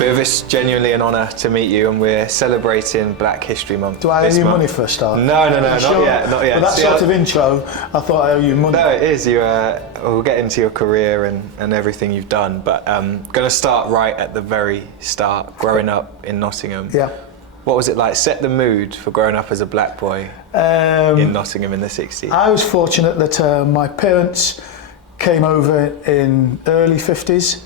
Viv, it's genuinely an honour to meet you, and we're celebrating Black History Month. Do I owe you money for a start? No, not yet. But that sort of intro, I thought I owe you money. No, it is. We'll get into your career and everything you've done, but going to start right at the very start, growing up in Nottingham. Yeah. What was it like? Set the mood for growing up as a black boy in Nottingham in the 60s. I was fortunate that my parents came over in early 50s.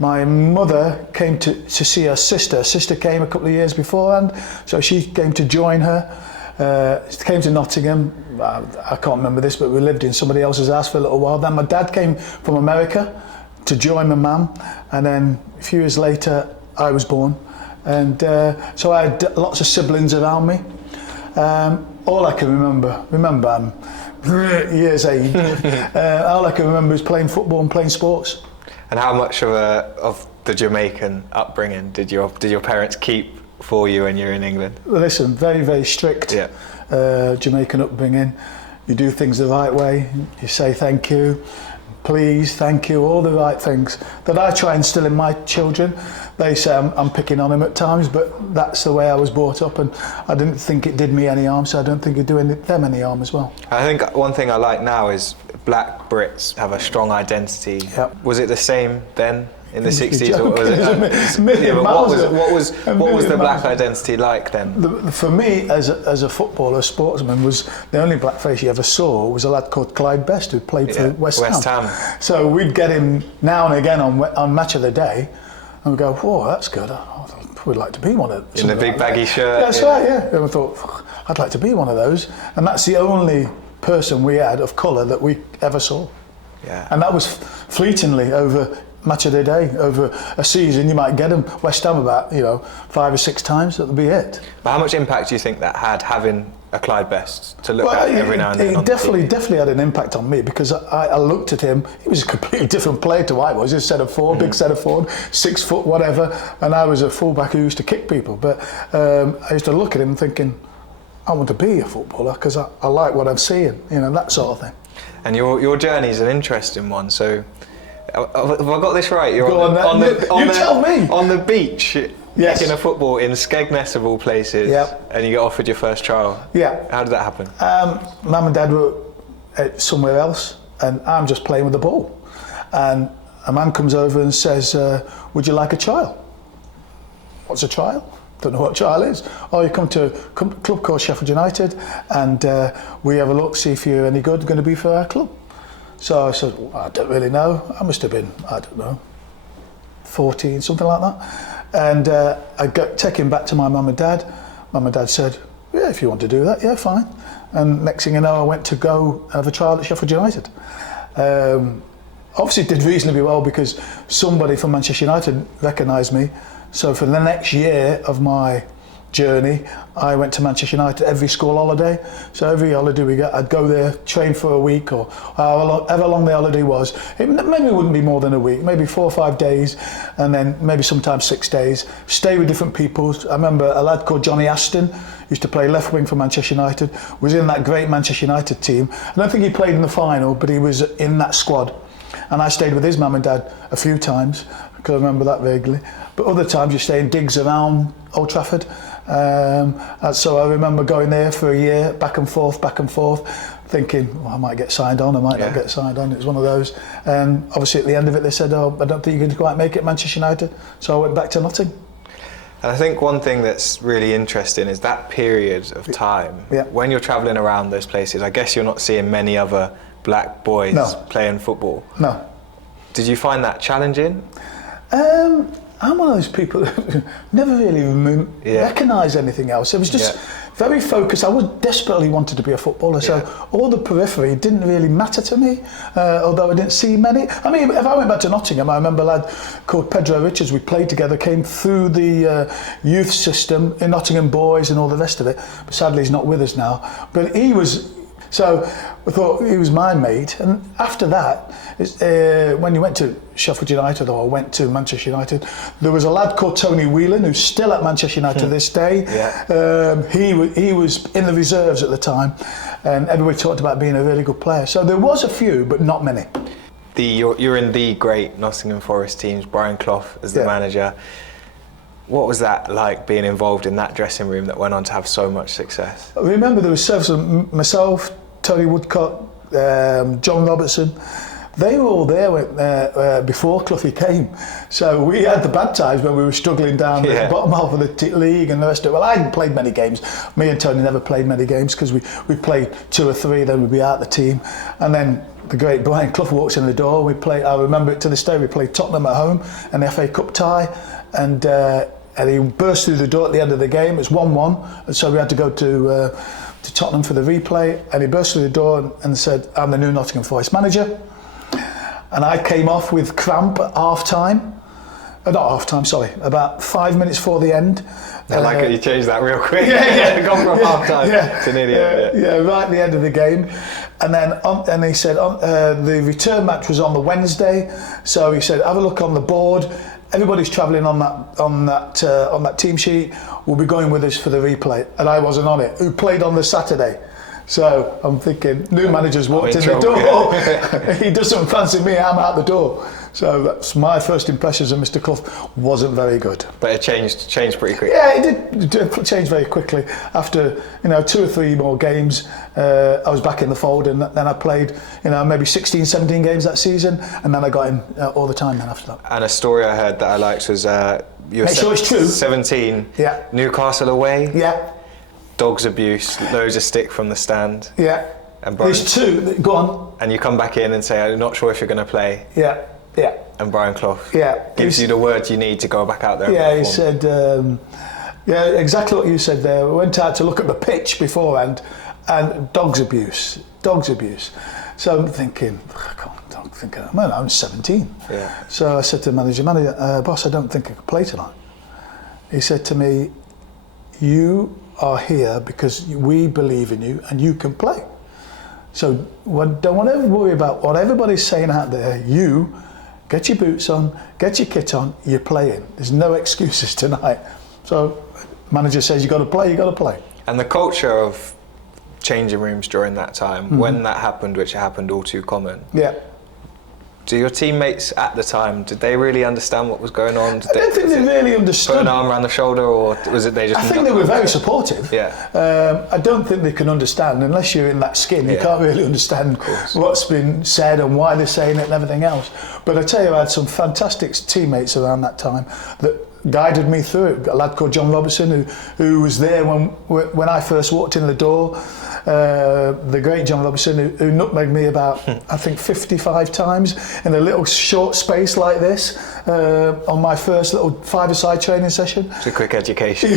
My mother came to see her sister. Her sister came a couple of years beforehand, so she came to join her. She came to Nottingham. I can't remember this, but we lived in somebody else's house for a little while. Then my dad came from America to join my mum, and then a few years later I was born. And so I had lots of siblings around me. All I can remember I'm years age, all I can remember is playing football and playing sports. And how much of the Jamaican upbringing did your parents keep for you when you were in England? Listen, very, very strict. Yeah. Jamaican upbringing. You do things the right way. You say thank you, please, thank you, all the right things that I try and instill in my children. They say I'm picking on them at times, but that's the way I was brought up, and I didn't think it did me any harm, so I don't think it'd do them any harm as well. I think one thing I like now is black Brits have a strong identity. Yep. Was it the same then in the 60s? Or was it, what was the black identity like then? For me, as a footballer, sportsman, was the only black face you ever saw was a lad called Clyde Best, who played for West Ham. So we'd get him now and again on Match of the Day, and we'd go, whoa, that's good. I would like to be one of those. In the big baggy shirt. That's right, yeah. And I thought, I'd like to be one of those. And that's the only person we had of colour that we ever saw. Yeah. And that was fleetingly over Match of the Day. Over a season, you might get them West Ham about 5 or 6 times. That'll be it. But how much impact do you think that had, having a Clyde Best to look at every now and then? It definitely had an impact on me, because I looked at him. He was a completely different player to I was. He was a centre forward, big centre forward, 6 foot whatever, and I was a fullback who used to kick people. But I used to look at him thinking, I want to be a footballer because I like what I'm seeing, that sort of thing. And your journey's an interesting one. So, have I got this right? You're on the beach, yes, kicking a football in Skegness of all places, yep, and you get offered your first trial. Yeah. How did that happen? Mum and Dad were somewhere else, and I'm just playing with the ball, and a man comes over and says, "Would you like a trial?" What's a trial? Don't know what trial is. Oh, you come to a club called Sheffield United, and we have a look, see if you're any good, going to be for our club. So I said, well, I don't really know. I must have been, 14, something like that. And I take him back to my mum and dad. Mum and dad said, yeah, if you want to do that, yeah, fine. And next thing you know, I went to go have a trial at Sheffield United. Obviously did reasonably well because somebody from Manchester United recognised me. So for the next year of my journey, I went to Manchester United every school holiday. So every holiday we get, I'd go there, train for a week, or however long the holiday was. Maybe it wouldn't be more than a week, maybe 4 or 5 days, and then maybe sometimes 6 days. Stay with different people. I remember a lad called Johnny Aston, used to play left wing for Manchester United, was in that great Manchester United team. I don't think he played in the final, but he was in that squad. And I stayed with his mum and dad a few times, because I remember that vaguely. But other times you stay in digs around Old Trafford. So I remember going there for a year, back and forth, thinking, well, I might get signed on, I might not get signed on. It was one of those. And obviously at the end of it, they said, oh, I don't think you're going to quite make it Manchester United. So I went back to Nottingham. And I think one thing that's really interesting is that period of time, when you're travelling around those places, I guess you're not seeing many other black boys playing football. No. Did you find that challenging? I'm one of those people who never really recognised anything else. It was just very focused. I desperately wanted to be a footballer, so all the periphery didn't really matter to me, although I didn't see many. I mean, if I went back to Nottingham, I remember a lad called Pedro Richards, we played together, came through the youth system in Nottingham Boys and all the rest of it, but sadly he's not with us now. But he was, so I thought he was my mate, and after that, when you went to Sheffield United or went to Manchester United, there was a lad called Tony Whelan who's still at Manchester United to this day. He was in the reserves at the time, and everybody talked about being a really good player. So there was a few, but not many. you're in the great Nottingham Forest teams, Brian Clough as the manager. What was that like, being involved in that dressing room that went on to have so much success? I remember there was several, myself, Tony Woodcock, John Robertson. They were all there before Cloughie came. So we had the bad times when we were struggling down the bottom half of the league and the rest of it. Well, I hadn't played many games. Me and Tony never played many games because we played 2 or 3, then we'd be out the team. And then the great Brian Clough walks in the door. I remember it to this day, we played Tottenham at home, an FA Cup tie. And he burst through the door at the end of the game. It was 1-1. And so we had to go to Tottenham for the replay. And he burst through the door and said, "I'm the new Nottingham Forest manager." And I came off with cramp at half-time. Not half-time, sorry. About 5 minutes before the end. I like it, you changed that real quick. Gone from half-time to nearly end. Yeah, right at the end of the game. And then and he said, the return match was on the Wednesday. So he said, have a look on the board. Everybody's travelling on that team sheet. Will be going with us for the replay. And I wasn't on it. Who played on the Saturday? So I'm thinking, new manager's walked in the door. He doesn't fancy me, I'm out the door. So that's my first impressions of Mr. Clough. Wasn't very good. But it changed pretty quickly. Yeah, it did change very quickly. After 2 or 3 more games, I was back in the fold, and then I played maybe 16, 17 games that season, and then I got in all the time then after that. And a story I heard that I liked was you were Make sure it's true. 17, Newcastle away. Yeah. Dogs abuse, loads of stick from the stand. Yeah. And There's 2, go on. And you come back in and say, I'm not sure if you're going to play. Yeah. And Brian Clough gives you the words you need to go back out there. Yeah, he said, exactly what you said there. We went out to look at the pitch beforehand, and dogs abuse. So I'm thinking, man, I'm 17. Yeah. So I said to the manager, boss, I don't think I can play tonight. He said to me, you are here because we believe in you and you can play. So don't want to worry about what everybody's saying out there. You get your boots on, get your kit on, you're playing. There's no excuses tonight. So manager says you got to play. And the culture of changing rooms during that time, when that happened, which happened all too common. Yeah. Do your teammates at the time, did they really understand what was going on? I don't think they really understood. Put an arm around the shoulder, or was it they just... I think they were very supportive. Yeah. I don't think they can understand, unless you're in that skin, you can't really understand what's been said and why they're saying it and everything else. But I tell you, I had some fantastic teammates around that time that guided me through it. A lad called John Robertson who was there when I first walked in the door. The great John Robertson who nutmegged me about I think 55 times in a little short space like this on my first little 5-a-side training session. It's a quick education.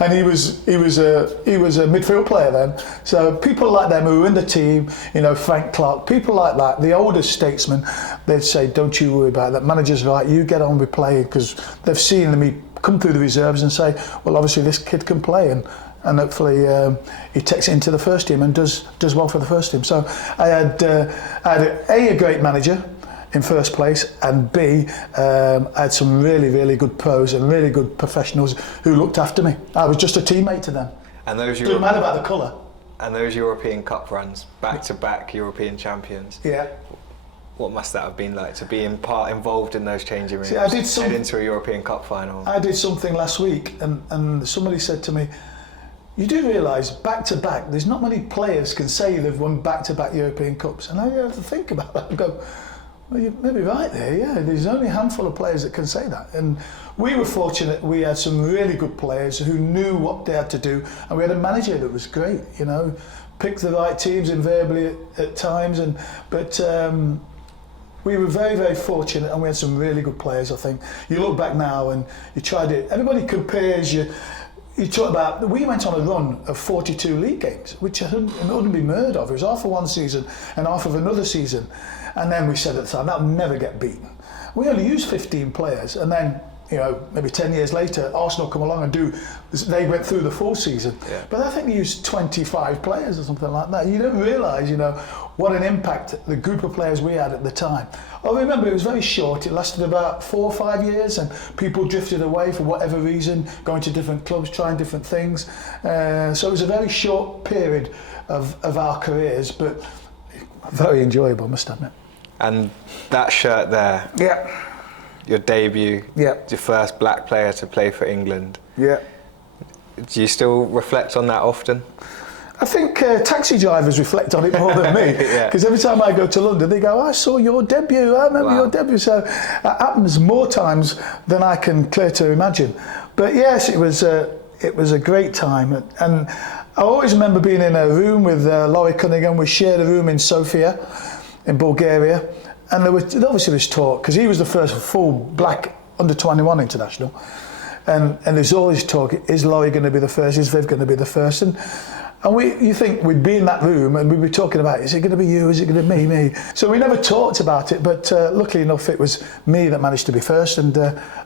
And he was a midfield player then. So people like them who were in the team, Frank Clark, people like that, the older statesmen, they'd say, don't you worry about that. Manager's right, you get on with playing, because they've seen me come through the reserves and say, well, obviously this kid can play, and hopefully he takes it into the first team and does well for the first team. So I had a great manager in first place, and B, I had some really, really good pros and really good professionals who looked after me. I was just a teammate to them. And those didn't matter about the colour. And those European Cup runs, back-to-back European champions. Yeah. What must that have been like to be involved in those changing rooms? See, I did head into a European Cup final. I did something last week, and somebody said to me, you do realise, back-to-back, there's not many players can say they've won back-to-back European Cups. And I have to think about that and go, well, you may be right there, yeah. There's only a handful of players that can say that. And we were fortunate, we had some really good players who knew what they had to do, and we had a manager that was great, picked the right teams invariably at times, but we were very, very fortunate, and we had some really good players, I think. You look back now and you tried it, everybody compares you. You talk about, we went on a run of 42 league games, which wouldn't be heard of. It was half of one season and half of another season. And then we said at the time, that'll never get beaten. We only used 15 players, and then, maybe 10 years later, Arsenal come along and they went through the full season. Yeah. But I think they used 25 players or something like that. You don't realise, what an impact the group of players we had at the time. I remember it was very short. It lasted about 4 or 5 years, and people drifted away for whatever reason, going to different clubs, trying different things. So it was a very short period of our careers, but very enjoyable, I must admit. And that shirt there, your debut, your first black player to play for England. Yeah. Do you still reflect on that often? I think taxi drivers reflect on it more than me, because every time I go to London they go, I saw your debut, I remember your debut. So it happens more times than I can clear to imagine. But yes, it was a great time, and I always remember being in a room with Laurie Cunningham. We shared a room in Sofia in Bulgaria, and there was obviously this talk, because he was the first full black under-21 international, and there's always talk, is Laurie going to be the first, is Viv going to be the first? And you think we'd be in that room and we'd be talking about, is it going to be you, is it going to be me? So we never talked about it, but luckily enough it was me that managed to be first, and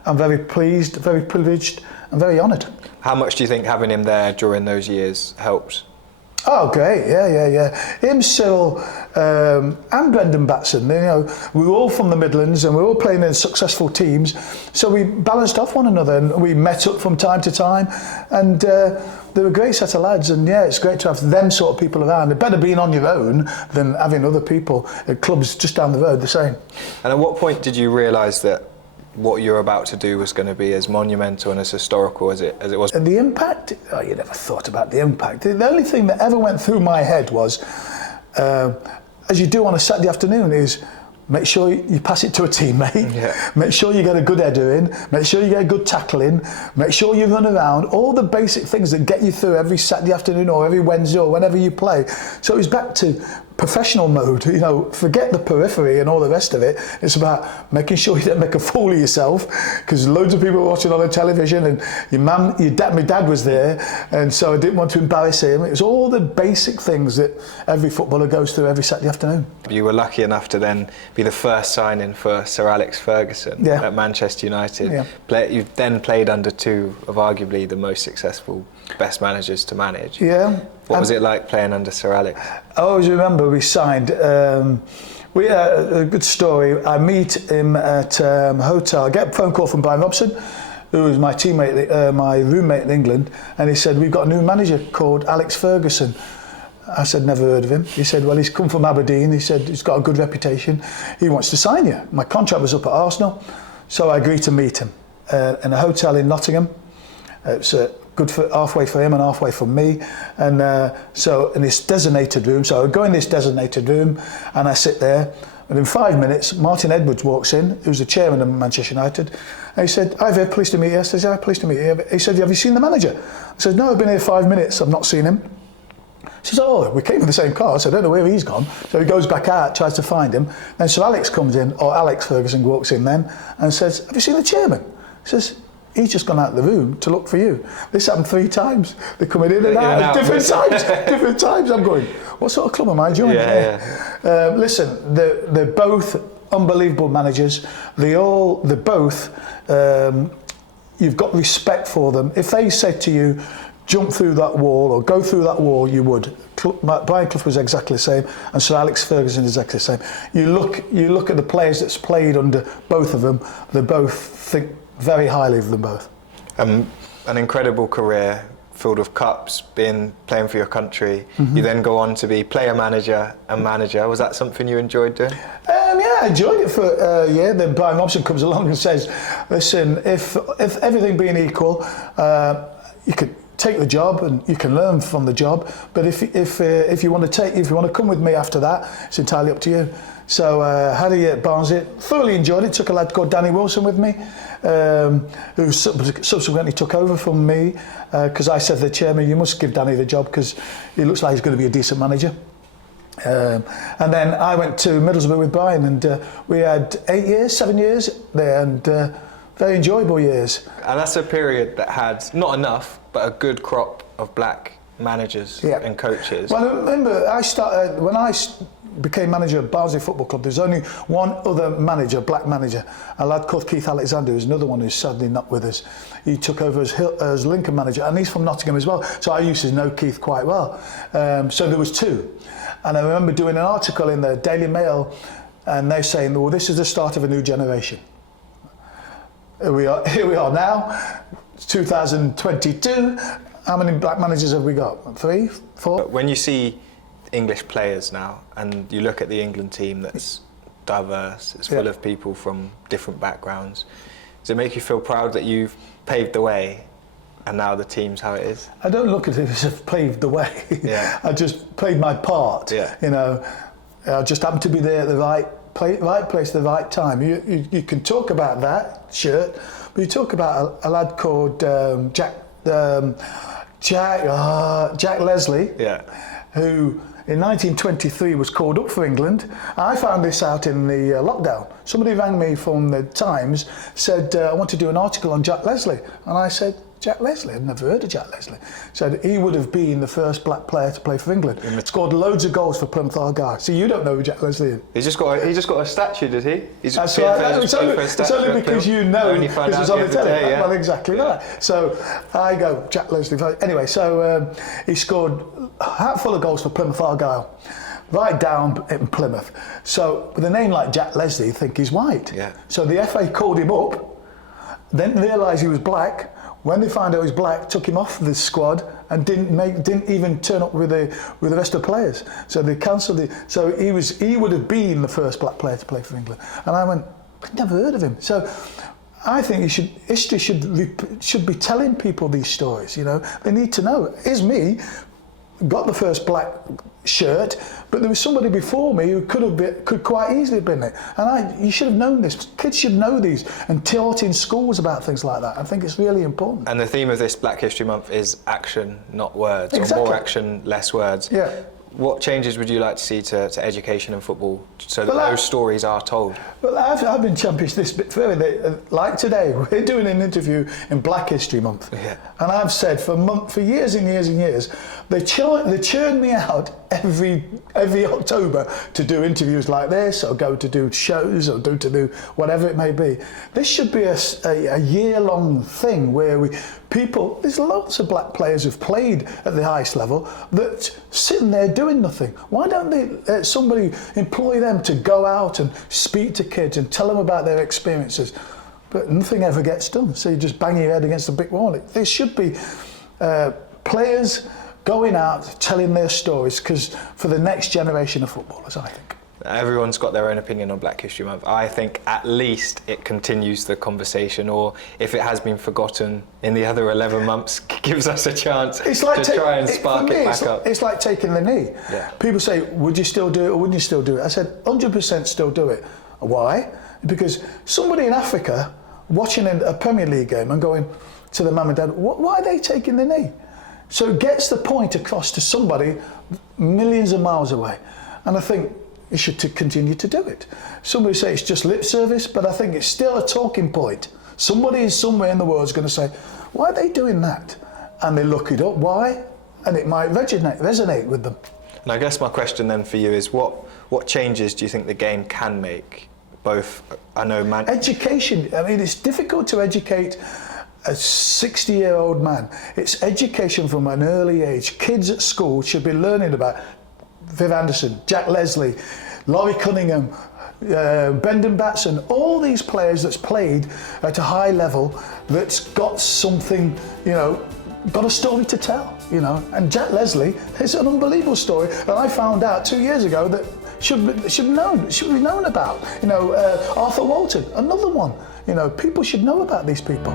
I'm very pleased, very privileged and very honoured. How much do you think having him there during those years helped? Oh, great, yeah. Him, Cyril, and Brendan Batson, we were all from the Midlands and we were all playing in successful teams, so we balanced off one another and we met up from time to time, and they were a great set of lads, and it's great to have them sort of people around. It's better being on your own than having other people at clubs just down the road the same. And at what point did you realise that what you're about to do was going to be as monumental and as historical as it was? And the impact? Oh, you never thought about the impact. The only thing that ever went through my head was, as you do on a Saturday afternoon, is make sure you pass it to a teammate, make sure you get a good header in, make sure you get a good tackle in, make sure you run around, all the basic things that get you through every Saturday afternoon or every Wednesday or whenever you play. So it was back to professional mode, forget the periphery and all the rest of it. It's about making sure you don't make a fool of yourself, because loads of people were watching on the television, and my dad was there, and so I didn't want to embarrass him. It was all the basic things that every footballer goes through every Saturday afternoon. You were lucky enough to then be the first signing for Sir Alex Ferguson at Manchester United. You've then played under two of arguably the most successful, best managers to manage. What was it like playing under Sir Alex? I always remember we signed, we had a good story. I meet him at a hotel. I get a phone call from Brian Robson, who was my teammate, my roommate in England, and he said, we've got a new manager called Alex Ferguson. I said, never heard of him. He said, well, he's come from Aberdeen. He said, he's got a good reputation. He wants to sign you. My contract was up at Arsenal, so I agreed to meet him in a hotel in Nottingham. It's good for halfway for him and halfway for me, and so in this designated room. So I go in this designated room and I sit there, and in 5 minutes Martin Edwards walks in, who's the chairman of Manchester United, and he said, hi Viv, pleased to meet you. I said, yeah, pleased to meet you. He said, have you seen the manager? I said, no, I've been here 5 minutes, I've not seen him. He says, oh, we came in the same car, so I don't know where he's gone. So he goes back out, tries to find him. Then Sir Alex comes in, or Alex Ferguson walks in then, and says, have you seen the chairman? He says, he's just gone out of the room to look for you. This happened 3 times. They're coming in and out, different times. I'm going, what sort of club am I joining? Listen, they're both unbelievable managers. They're both, you've got respect for them. If they said to you, jump through that wall or go through that wall, you would. Brian Clough was exactly the same, and Sir Alex Ferguson is exactly the same. You look at the players that's played under both of them, they both think very highly of them both. An incredible career filled with cups, playing for your country. You then go on to be player manager and manager. Was that something you enjoyed doing? Yeah, I enjoyed it for a year. Then Brian Robson comes along and says, listen, if everything being equal, you could take the job and you can learn from the job, but if you want to come with me after that, it's entirely up to you. So had a year at Barnsley, thoroughly enjoyed it. Took a lad called Danny Wilson with me, who subsequently took over from me, because I said to the chairman, you must give Danny the job because he looks like he's going to be a decent manager. And then I went to Middlesbrough with Brian, and we had 7 years there, and very enjoyable years. And that's a period that had not enough, but a good crop of black managers and coaches. Well, I remember when I became manager of Barnsley Football Club, there's only one other manager, black manager, a lad called Keith Alexander, who's another one who's sadly not with us. He took over as Lincoln manager, and he's from Nottingham as well, so I used to know Keith quite well. So there was 2. And I remember doing an article in the Daily Mail, and they're saying, well, this is the start of a new generation. Here we are now, 2022. How many black managers have we got? 3, 4? When you see English players now, and you look at the England team that's diverse. It's full of people from different backgrounds. Does it make you feel proud that you've paved the way and now the team's how it is? I don't look at it as I've paved the way. Yeah. I just played my part. Yeah. You know, I just happened to be there at the right place at the right time. You can talk about that shirt, but you talk about a lad called Jack Leslie, who in 1923 was called up for England. I found this out in the lockdown. Somebody rang me from the Times, said, I want to do an article on Jack Leslie. And I said, Jack Leslie? I'd never heard of Jack Leslie. Said he would have been the first black player to play for England. Scored loads of goals for Plymouth Argyle. So you don't know who Jack Leslie is? He just got a statue, did he? That's right. It's only because you know because it's on the telly. Well, exactly right. So I go, Jack Leslie. Anyway, so he scored a hatful of goals for Plymouth Argyle, right down in Plymouth. So with a name like Jack Leslie, you think he's white. Yeah. So the FA called him up, then realised he was black. When they found out he was black, took him off the squad and didn't even turn up with the rest of the players. So they cancelled it. So he would have been the first black player to play for England. And I went, I'd never heard of him. So I think history should be telling people these stories. You know, they need to know. Here's me, got the first black shirt, but there was somebody before me who could quite easily have been it. And you should have known this. Kids should know these and taught in schools about things like that. I think it's really important. And the theme of this Black History Month is action, not words, exactly. or more action, less words. Yeah. What changes would you like to see to education and football so that those stories are told? Well, I've been championed this bit further. Like today, we're doing an interview in Black History Month. Yeah. And I've said for years and years and years, they churn me out every October to do interviews like this, or go to do shows, or to do whatever it may be. This should be a year-long thing where there's lots of black players who've played at the highest level that sitting there doing nothing. Why don't somebody employ them to go out and speak to kids and tell them about their experiences? But nothing ever gets done. So you just bang your head against the brick wall. There should be players going out telling their stories, because for the next generation of footballers, I think. Everyone's got their own opinion on Black History Month. I think at least it continues the conversation, or if it has been forgotten in the other 11 months, gives us a chance to try and spark it back up. It's like taking the knee. Yeah. People say, would you still do it or wouldn't you still do it? I said, 100% still do it. Why? Because somebody in Africa watching a Premier League game and going to the mum and dad, why are they taking the knee? So it gets the point across to somebody millions of miles away. And I think you should continue to do it. Somebody say it's just lip service, but I think it's still a talking point. Somebody somewhere in the world is going to say, why are they doing that? And they look it up, why? And it might resonate with them. And I guess my question then for you is, what changes do you think the game can make? Both, education. I mean, it's difficult to educate a 60-year-old man. It's education from an early age. Kids at school should be learning about Viv Anderson, Jack Leslie, Laurie Cunningham, Brendan Batson, all these players that's played at a high level, that's got something, got a story to tell, And Jack Leslie is an unbelievable story that I found out 2 years ago that should be known about. Arthur Walton, another one. People should know about these people.